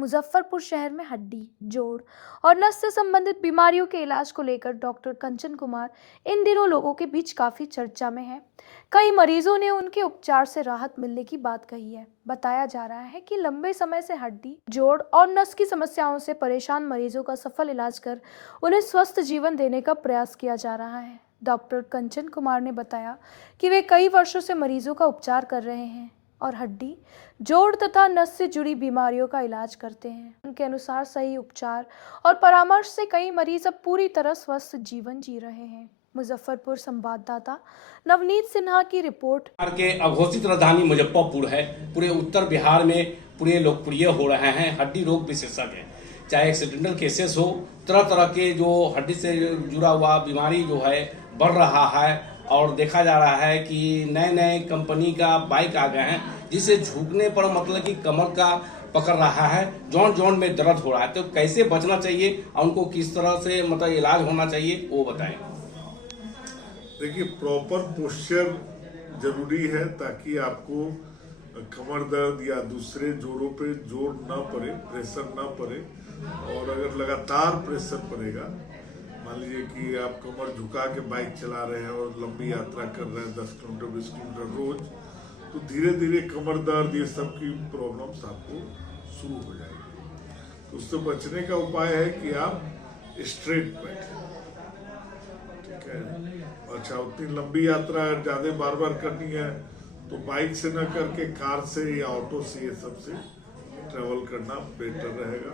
मुजफ्फरपुर शहर में हड्डी, जोड़ और नस से संबंधित बीमारियों के इलाज को लेकर डॉक्टर कंचन कुमार इन दिनों लोगों के बीच काफी चर्चा में है। कई मरीजों ने उनके उपचार से राहत मिलने की बात कही है। बताया जा रहा है कि लंबे समय से हड्डी, जोड़ और नस की समस्याओं से परेशान मरीजों का सफल इलाज कर उन्हें स्वस्थ जीवन देने का प्रयास किया जा रहा है। डॉक्टर कंचन कुमार ने बताया कि वे कई वर्षों से मरीजों का उपचार कर रहे हैं और हड्डी, जोड़ तथा नस से जुड़ी बीमारियों का इलाज करते हैं। उनके अनुसार सही उपचार और परामर्श से कई मरीज अब पूरी तरह स्वस्थ जीवन जी रहे हैं। मुजफ्फरपुर संवाददाता नवनीत सिन्हा की रिपोर्ट। बिहार के अघोषित राजधानी मुजफ्फरपुर है, पूरे उत्तर बिहार में पूरे लोकप्रिय हो रहे हैं हड्डी रोग विशेषज्ञ। चाहे एक्सीडेंटल केसेस हो, तरह तरह के जो हड्डी से जुड़ा हुआ बीमारी जो है बढ़ रहा है और देखा जा रहा है कि नए नए कंपनी का बाइक आ गए हैं जिसे झुकने पर मतलब कि कमर का पकड़ रहा है, जॉइंट जॉइंट में दर्द हो रहा है। तो कैसे बचना चाहिए और उनको किस तरह से मतलब इलाज होना चाहिए वो बताएं। देखिए, प्रॉपर पोस्चर जरूरी है ताकि आपको कमर दर्द या दूसरे जोड़ों पे जोर ना पड़े, प्रेशर ना पड़े। और अगर लगातार प्रेशर पड़ेगा, मान लीजिए कि आप कमर झुका के बाइक चला रहे हैं और लंबी यात्रा कर रहे हैं 10 किलोमीटर 20 किलोमीटर रोज, तो धीरे धीरे कमर दर्द ये सब की प्रॉब्लम्स आपको शुरू हो जाएगी। तो उससे बचने का उपाय है कि आप स्ट्रेट बैठे, ठीक है। अच्छा, उतनी लंबी यात्रा ज्यादा बार बार करनी है तो बाइक से न करके कार से या ऑटो से, ये सबसे ट्रेवल करना बेटर रहेगा।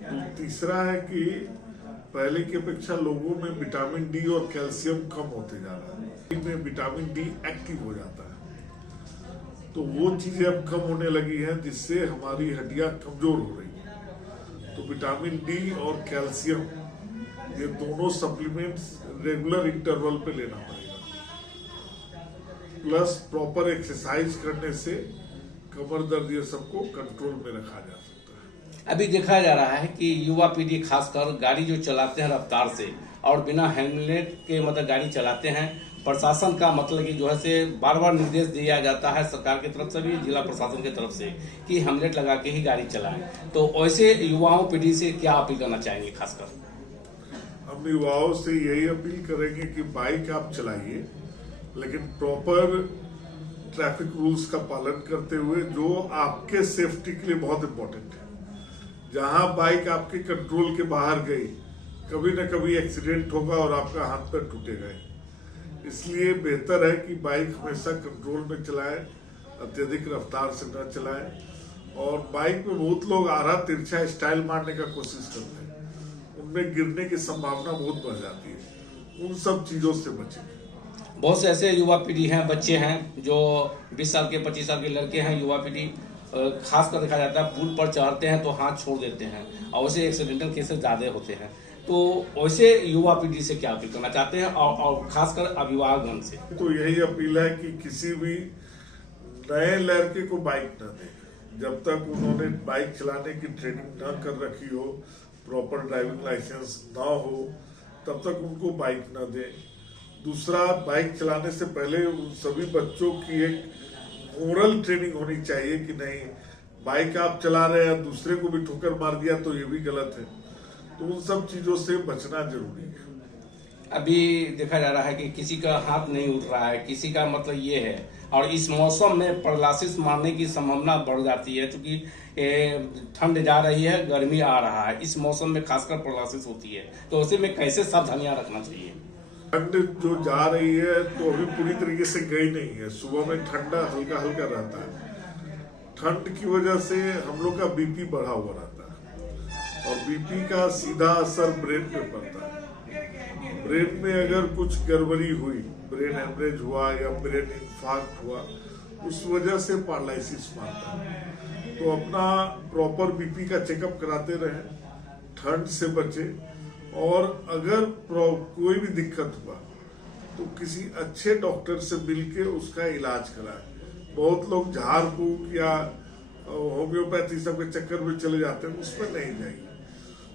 तो तीसरा है कि पहले की अपेक्षा लोगों में विटामिन डी और कैल्शियम कम होते जा रहा है। में विटामिन डी एक्टिव हो जाता है, तो वो चीजें अब कम होने लगी हैं जिससे हमारी हड्डियां कमजोर हो रही हैं। तो विटामिन डी और कैल्शियम, ये दोनों सप्लीमेंट्स रेगुलर इंटरवल पे लेना पड़ेगा। प्लस प्रॉपर एक्सरसाइज करने से कमर दर्द ये सबको कंट्रोल में रखा जा सकता है। अभी देखा जा रहा है कि युवा पीढ़ी खासकर गाड़ी जो चलाते हैं रफ्तार से और बिना हेलमेट के मतलब गाड़ी चलाते हैं। प्रशासन का मतलब कि जो है से बार बार निर्देश दिया जाता है सरकार की तरफ से भी, जिला प्रशासन की तरफ से, कि हेलमेट लगा के ही गाड़ी चलाएं। तो ऐसे युवाओं पीढ़ी से क्या अपील करना चाहेंगे? खासकर हम युवाओं से यही अपील करेंगे कि बाइक आप चलाइए, लेकिन प्रॉपर ट्रैफिक रूल्स का पालन करते हुए, जो आपके सेफ्टी के लिए बहुत इंपॉर्टेंट है। जहां बाइक आपके कंट्रोल के बाहर गई, कभी न कभी एक्सीडेंट होगा और आपका हाथ पैर टूटेगा। इसलिए बेहतर है कि बाइक हमेशा कंट्रोल में चलाएं, अत्यधिक रफ्तार से न चलाएं। और बाइक में बहुत लोग आरा तिरछा स्टाइल मारने का कोशिश करते हैं, उनमें गिरने की संभावना बहुत बढ़ जाती है। उन सब चीजों से बचें। बहुत से ऐसे युवा पीढ़ी हैं, बच्चे हैं जो 20 साल के 25 साल के लड़के हैं, युवा पीढ़ी खासकर देखा जाता है पुल पर चढ़ते हैं तो हाथ छोड़ देते हैं और वैसे एक्सीडेंटल केसेस ज्यादा होते हैं। तो वैसे युवा पीढ़ी से क्या अपील करना चाहते हैं और खासकर अभिभावकगण से? तो यही अपील है कि किसी भी नए लड़के को बाइक न दें जब तक उन्होंने बाइक चलाने की ट्रेनिंग न कर रखी हो, प्रॉपर ड्राइविंग लाइसेंस ना हो, तब तक उनको बाइक न दें। दूसरा, बाइक चलाने से पहले उन सभी बच्चों की एक मोरल ट्रेनिंग होनी चाहिए कि नहीं, बाइक आप चला रहे हैं, दूसरे को भी ठोकर मार दिया तो ये भी गलत है। तो उन सब चीजों से बचना जरूरी है। अभी देखा जा रहा है कि किसी का हाथ नहीं उठ रहा है, किसी का मतलब ये है, और इस मौसम में पैरालिसिस मारने की संभावना बढ़ जाती है क्योंकि ठंड जा रही है, गर्मी आ रहा है। इस मौसम में खासकर पैरालिसिस होती है, तो ऐसे में कैसे सावधानियां रखना चाहिए? ठंड जो जा रही है तो अभी पूरी तरीके से गई नहीं है। सुबह में ठंडा हल्का हल्का रहता है। ठंड की वजह से हम लोग का बीपी बढ़ा हुआ रहता है और बीपी का सीधा असर ब्रेन पे पड़ता है। ब्रेन में अगर कुछ गड़बड़ी हुई, ब्रेन हेमरेज हुआ या ब्रेन इंफार्क्ट हुआ, उस वजह से पैरालिसिस मारता है। तो अपना प्रॉपर बीपी का चेकअप कराते रहें, ठंड से बचे। और अगर कोई भी दिक्कत हुआ तो किसी अच्छे डॉक्टर से मिलके उसका इलाज कराएं। बहुत लोग झाड़ फूक या होम्योपैथी सब के चक्कर में चले जाते हैं, उसमें नहीं जाइए,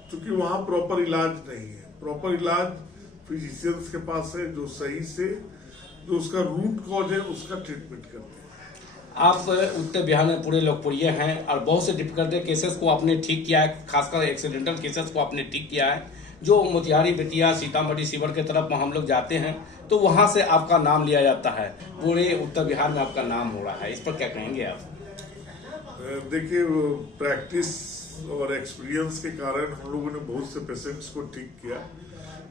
क्योंकि वहां प्रॉपर इलाज नहीं है। प्रॉपर इलाज फिजिशियंस के पास है जो सही से, जो उसका रूट कॉज है उसका ट्रीटमेंट करते हैं। आप उत्तर बिहार में पूरे लोकप्रिय हैं और बहुत से डिफिकल्ट केसेस को आपने ठीक किया है, खासकर एक्सीडेंटल केसेस को आपने ठीक किया है। जो मोतिहारी, बेतिया, सीतामढ़ी, शिवहर के तरफ हम लोग जाते हैं तो वहां से आपका नाम लिया जाता है, पूरे उत्तर बिहार में आपका नाम हो रहा है, इस पर क्या कहेंगे आप? देखिए, प्रैक्टिस और एक्सपीरियंस के कारण हम लोगों ने बहुत से पेशेंट्स को ठीक किया।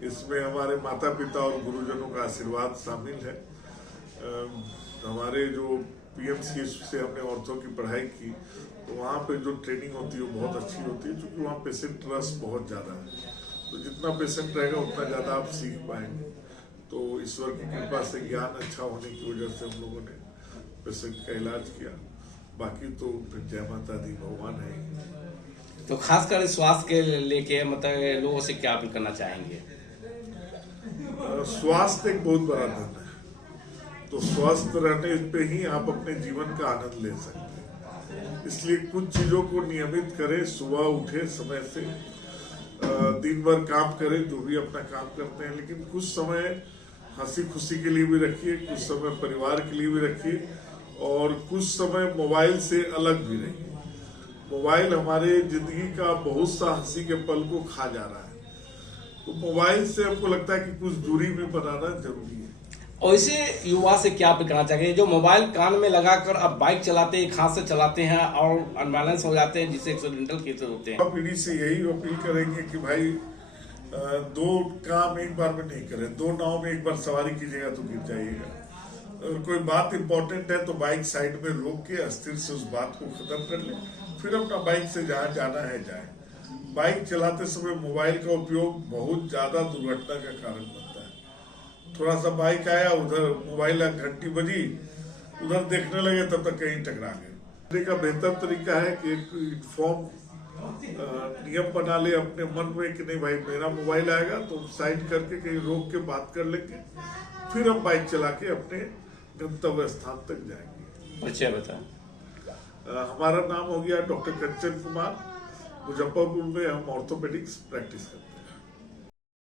इसमें हमारे माता पिता और गुरुजनों का आशीर्वाद शामिल है। हमारे जो पीएमसीएच से हमने ऑर्थो की पढ़ाई की तो वहाँ पे जो ट्रेनिंग होती है वो बहुत अच्छी होती है, क्योंकि वहाँ पेशेंट ट्रस्ट बहुत ज़्यादा है। तो जितना पेशेंट रहेगा उतना ज़्यादा आप सीख पाएंगे। तो ईश्वर की कृपा से ज्ञान अच्छा होने की वजह से हम लोगों ने पेशेंट का इलाज किया। बाकी तो फिर जय माता दी, भगवान है। तो खासकर स्वास्थ्य के लेके मतलब लोगों से क्या अपील करना चाहेंगे? स्वास्थ्य एक बहुत बड़ा धन है, तो स्वस्थ रहने पे ही आप अपने जीवन का आनंद ले सकते हैं। इसलिए कुछ चीजों को नियमित करें, सुबह उठे समय से, दिन भर काम करें जो भी अपना काम करते हैं, लेकिन कुछ समय हंसी खुशी के लिए भी रखिए, कुछ समय परिवार के लिए भी रखिए और कुछ समय मोबाइल से अलग भी रहिए। मोबाइल हमारे जिंदगी का बहुत सा हंसी के पल को खा जा रहा है, तो मोबाइल से हमको लगता है कि कुछ दूरी भी बनाना जरूरी है। और इसे युवा से क्या अपील करना चाहिए जो मोबाइल कान में लगाकर अब बाइक चलाते हैं, हाथ से चलाते हैं और अनबैलेंस हो जाते हैं, जिससे एक्सीडेंटल केसेस होते हैं? पीढ़ी से यही अपील करेंगे कि भाई दो काम एक बार में नहीं करें, दो नाव में एक बार सवारी कीजिएगा तो गिर जाइएगा। अगर कोई बात इंपॉर्टेंट है तो बाइक साइड में रोक के अस्थिर से उस बात को खत्म कर ले, फिर अपना बाइक से जहाँ जाना है जाए। बाइक चलाते समय मोबाइल का उपयोग बहुत ज्यादा दुर्घटना का कारण बनता है। थोड़ा सा बाइक आया, उधर मोबाइल घंटी बजी, उधर देखने लगे तब तक कहीं टकरा गए। का बेहतर तरीका है कि एक इन्फॉर्म नियम बना ले अपने मन में कि नहीं भाई मेरा मोबाइल आएगा तो साइड करके कहीं रोक के बात कर लेंगे, फिर हम बाइक चला के अपने गंतव्य स्थान तक जाएंगे। अच्छा बता। हमारा नाम हो गया डॉक्टर कंचन कुमार। मुजफ्फरपुर में हम ऑर्थोपेडिक्स प्रैक्टिस करते हैं।